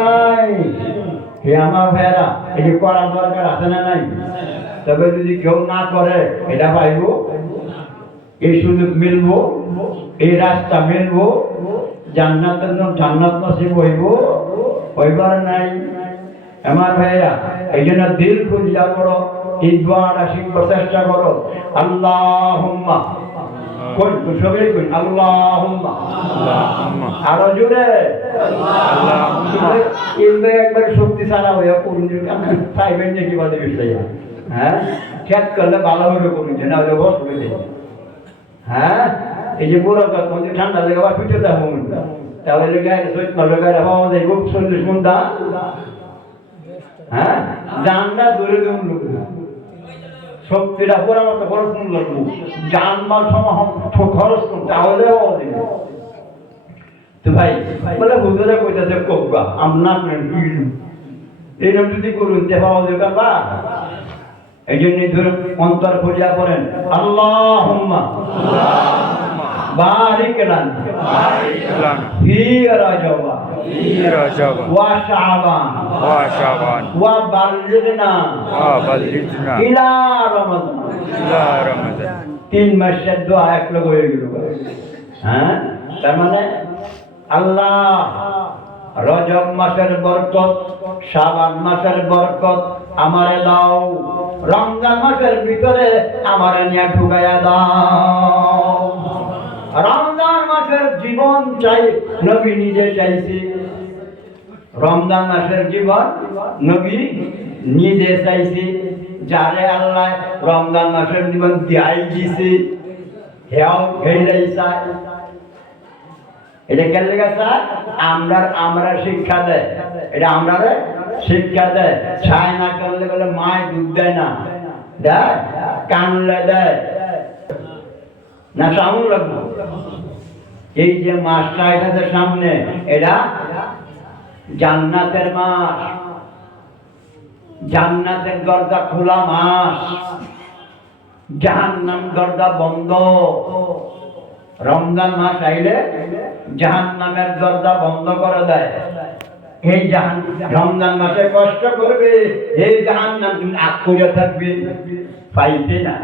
নাই হে আমার ভাইয়েরা, এটি করার দরকার আছে না নাই? তবে যদি কেউ না করে এটা পাইব, এই সুযোগ মিলব, এই রাস্তা মিলব, জান্নাতের জান্নাত নসিব হইব, হইবার নাই। আমার ভাইয়েরা, এই জন্য দিল খুলিয়া করো, এই দোয়াটা শিখবার চেষ্টা করো। আল্লাহুম্মা কোন সবাই কোন আল্লাহুম্মা, আরো জোরে কিন্তু একবার শক্তি ছাড়া হইয়া করুন, চাইবেন নাকি বাদে বিষয়, হ্যাঁ খেত করলে ভালো করে করুন, না হলে বস করে দেয়। হ্যাঁ এই যে পুরো ঠান্ডা লেগে বা পিঠে দেবো, তাহলে গায়ে সৈত গায়ে হওয়া যায় খুব 40 ঘন্টা। হ্যাঁ জানটা ধরে দেব লোক শক্তিটা পুরা মতো খরচ করবো, জানমাল খরচ করুন, তাহলে হওয়া যায়। তো ভাই বলে হুজুরে কইতাছে কোকবা আমরা এইরকম যদি করুন তে পাওয়া যাবে বা। এই জন্য ধরুন অন্তর খুলিয়া করেন আল্লাহুম্মা বারিক লানা ফি রজব ওয়া শাবান ওয়া বাল্লিগনা ইলা রমাদান। 3 মাসের দোয়া এক লগ হয়ে গেল। হ্যাঁ তার মানে আল্লাহ রজব মাসের বরকত, শাবান মাসের বরকত আমারে দাও, রমজান মাসের ভিতরে আমারে নিয়ে ঢুকাইয়া দাও। রমজান মাসের জীবন চাই, নবী নিজে চাইছে। রমজান মাসের জীবন নবী নিজে চাইছে। যারে আল্লাহ রমজান মাসের জীবন দিয়াই দিছে, হেও হেইলাই চায়। এটা কেন লেগেছে? আমরা শিক্ষা দেয়, এটা আমরা শিক্ষা দেয়। ছায় না করলে বলে মায় দুধ দেয় না, দেয় কানলে দেয় না, সামনে লাগবো। এই যে মাসটা এটাতে সামনে, এটা জান্নাতের মাস, জান্নাতের দরজা খোলা মাস, জাহান্নাম দরজা বন্ধ। রমজান মাস আইলে জাহান্নামের দরজা বন্ধ করে দেয়। এই রমজান মাসে কষ্ট করবে, এই জাহান্নাম তুমি আগ করে থাকবে, পাইবে না।